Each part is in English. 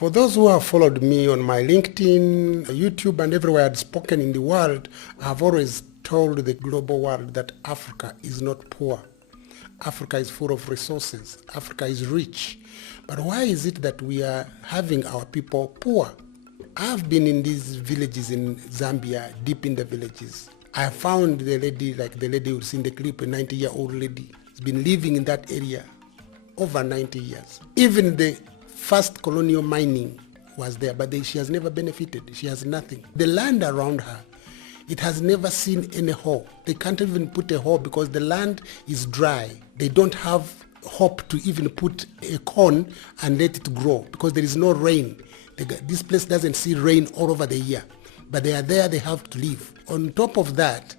For those who have followed me on my LinkedIn, YouTube, and everywhere I've spoken in the world, I've always told the global world that Africa is not poor. Africa is full of resources. Africa is rich. But why is it that we are having our people poor? I've been in these villages in Zambia, deep in the villages. I found the lady, like the lady who's in the clip, a 90-year-old lady. Has been living in that area over 90 years. Even the first colonial mining was there, but she has never benefited. She has nothing. The land around her, it has never seen any hole. They can't even put a hole because the land is dry. They don't have hope to even put a corn and let it grow because there is no rain. This place doesn't see rain all over the year, but they are there, they have to live. On top of that,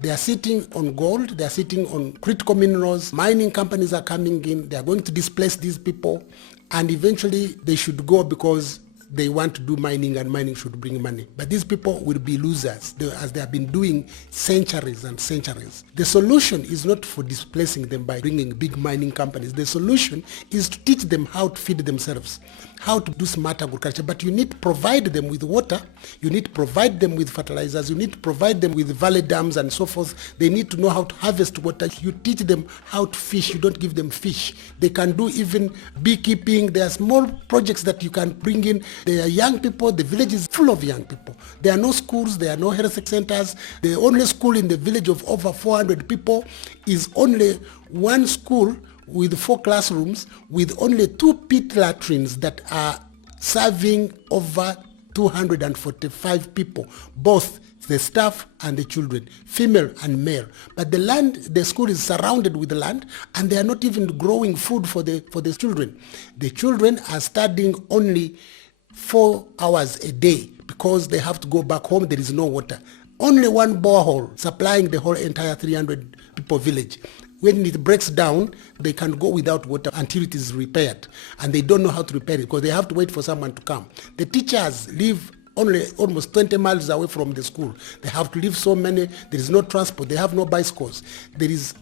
they are sitting on gold, they are sitting on critical minerals. Mining companies are coming in, they are going to displace these people, and eventually they should go because they want to do mining and mining should bring money. But these people will be losers as they have been doing centuries and centuries. The solution is not for displacing them by bringing big mining companies. The solution is to teach them how to feed themselves, how to do smart agriculture. But you need to provide them with water, you need to provide them with fertilizers, you need to provide them with valley dams and so forth. They need to know how to harvest water. You teach them how to fish, you don't give them fish. They can do even beekeeping. There are small projects that you can bring in. There are young people, the village is full of young people. There are no schools, there are no health centers. The only school in the village of over 400 people is only one school with 4 classrooms with only 2 pit latrines that are serving over 245 people, both the staff and the children, female and male. But the land, the school is surrounded with the land, and they are not even growing food for the children. The children are studying only 4 hours a day because they have to go back home. There is no water. Only one borehole supplying the whole entire 300 people village. When it breaks down, they can go without water until it is repaired. And they don't know how to repair it because they have to wait for someone to come. The teachers live only almost 20 miles away from the school. They have to live so many. There is no transport. They have no bicycles. There is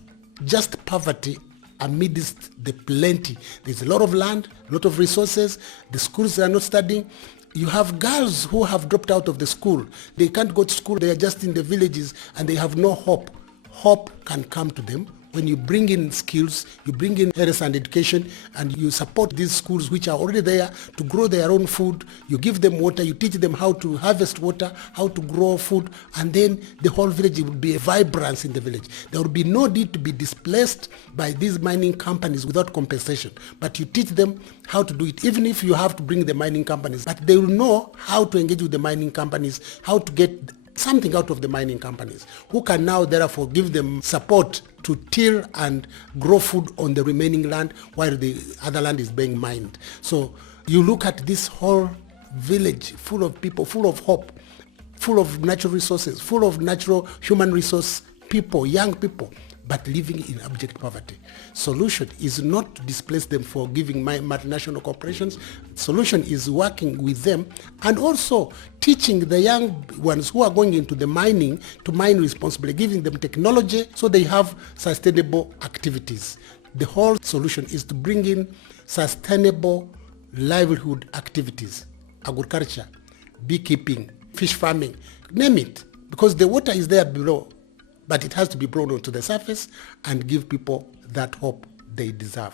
just poverty amidst the plenty. There's a lot of land, a lot of resources. The schools are not studying. You have girls who have dropped out of the school. They can't go to school. They are just in the villages and they have no hope. Hope can come to them when you bring in skills, you bring in health and education, and you support these schools which are already there to grow their own food. You give them water, you teach them how to harvest water, how to grow food, and then the whole village will be a vibrance in the village. There will be no need to be displaced by these mining companies without compensation. But you teach them how to do it, even if you have to bring the mining companies. But they will know how to engage with the mining companies, how to get something out of the mining companies, who can now therefore give them support to till and grow food on the remaining land while the other land is being mined. So you look at this whole village full of people, full of hope, full of natural resources, full of natural human resource people, young people, but living in abject poverty. Solution is not to displace them for giving multinational corporations. Solution is working with them and also teaching the young ones who are going into the mining to mine responsibly, giving them technology so they have sustainable activities. The whole solution is to bring in sustainable livelihood activities, agriculture, beekeeping, fish farming, name it, because the water is there below. But it has to be brought onto the surface and give people that hope they deserve.